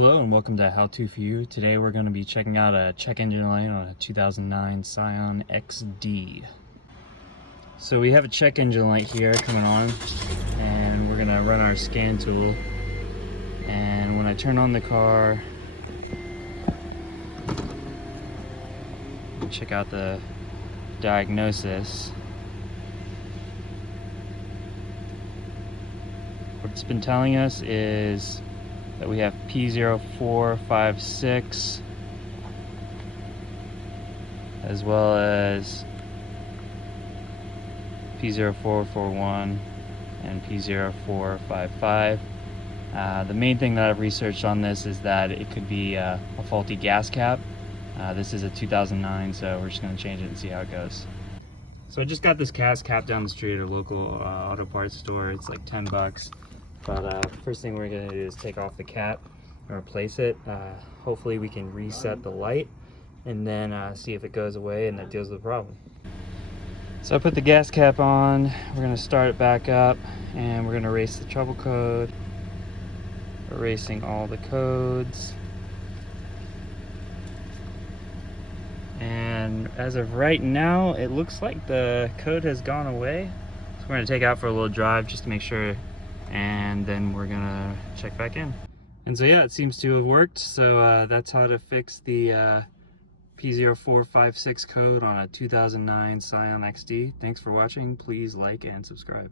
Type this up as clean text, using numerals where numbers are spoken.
Hello and welcome to How To For You. Today we're going to be checking out a check engine light on a 2009 Scion XD. So we have a check engine light here coming on, and we're going to run our scan tool. And when I turn on the car, check out the diagnosis. What it's been telling us is that we have P0456 as well as P0441 and P0455. The main thing that I've researched on this is that it could be a faulty gas cap. This is a 2009, so we're just going to change it and see how it goes. So I just got this gas cap down the street at a local auto parts store. It's like 10 bucks. But first thing we're going to do is take off the cap and replace it. Hopefully we can reset the light and then see if it goes away and that deals with the problem. So I put the gas cap on, we're going to start it back up, and we're going to erase the trouble code. Erasing all the codes. And as of right now, it looks like the code has gone away. So we're going to take it out for a little drive just to make sure, and then we're gonna check back in. And so yeah, it seems to have worked. So that's how to fix the P0456 code on a 2009 Scion XD. Thanks for watching. Please like and subscribe.